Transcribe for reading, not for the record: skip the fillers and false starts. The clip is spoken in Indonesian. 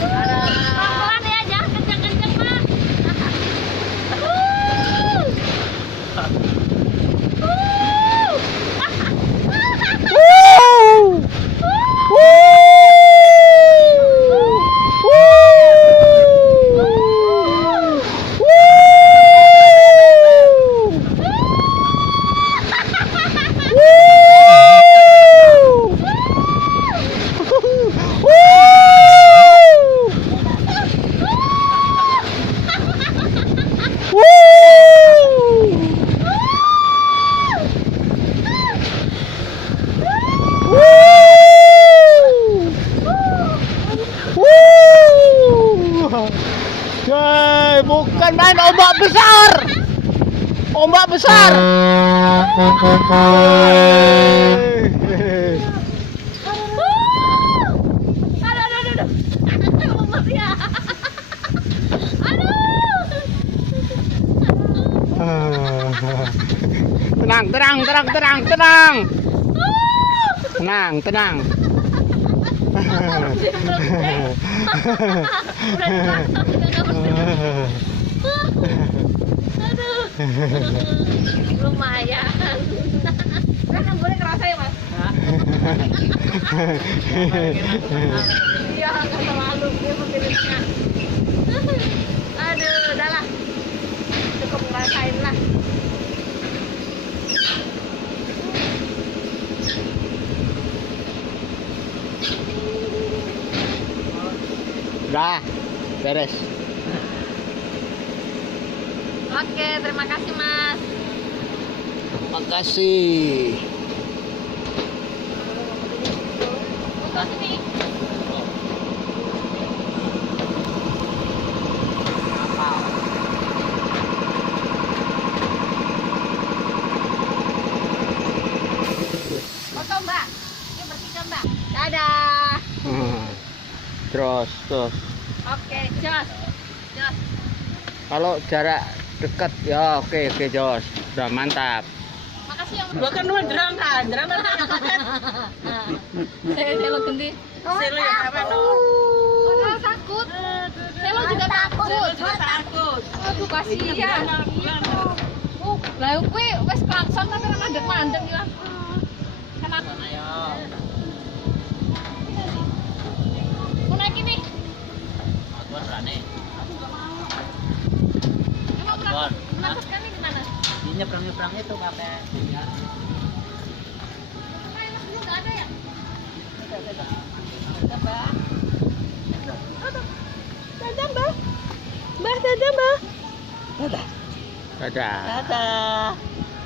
Pelan-pelan ya, jangan kenceng-kenceng, Pak. Hey, bukan main ombak besar. Ombak besar. Aduh. Lemes ya. Aduh. Tenang. Tenang. Aduh. Lumayan. Kan boleh kerasa ya, Mas? Iya, nggak terlalu. Dia pemiliknya. Aduh, udahlah. Cukup ngerasain lah. Udah, beres. Oke, terima kasih, Mas. Makasih. Untuk sini. Foto, Mbak. Yuk bertiga, Mbak. Dadah. Terus. Oke, jos. Kalau jarak dekat ya oke Jos. Udah mantap. Makasih ya, Mbak. Bahkan dua derang kan Selo gendi. Selo yang apa no? Oh, takut. Selo juga takut. Takut. Aduh, kasihan. Lah kuwi wis klakson tapi ora mandek-mandek ya. Kenapa? Mau naik ini? Tuan Rane. Emang berangkat kami di mana? Di nyebrang itu kafe. Enak dulu nggak ada ya? Ada. Mbak. Dadah, Mbak. Mbak, dadah, Mbak. Dadah. Dadah.